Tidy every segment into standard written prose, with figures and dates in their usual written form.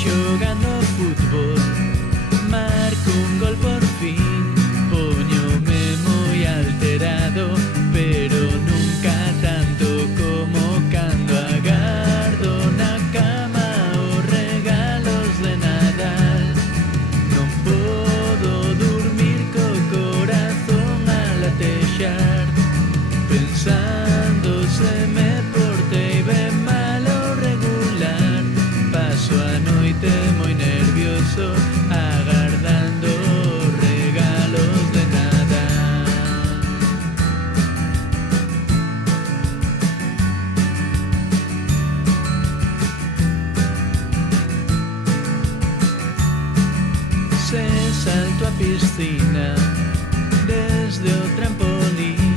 Xogando fútbol, marco un gol por fin. Poñome moi alterado, pero nunca tanto como cando agardo na cama os regalos de Nadal. Non podo dormir co corazón a latexar, pensando se me portei ben mal ou regular. Paso a noite moi nervioso, agardando os regalos de Nadal. Se salto a piscina desde o trampolín,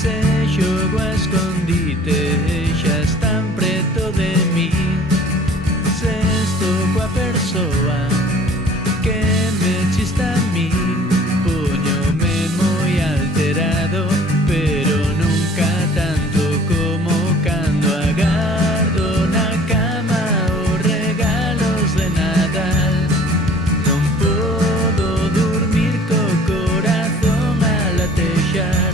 se xogo a escondite, xa están preto de min. Se estou coa persoa que me chista a min, poñome moi alterado, pero nunca tanto como cando agardo na cama os regalos de Nadal. Non podo dormir co corazón a latexar,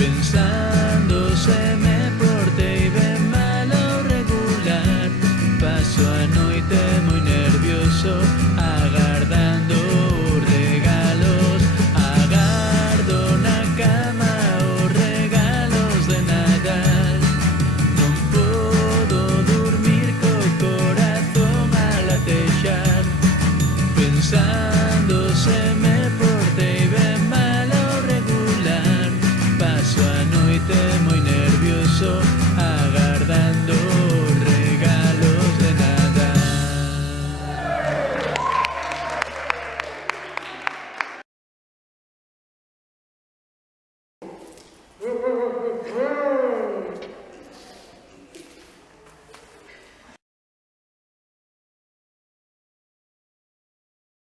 pensando se me portei ben mal ou regular. Paso a noite moi nervioso, agardando os regalos. Agardo na cama os regalos de Nadal. Non podo dormir co corazón a latexar, pensando se me portei ben mal ou regular. Paso a noite moi nervioso, agardando os regalos de Nadal.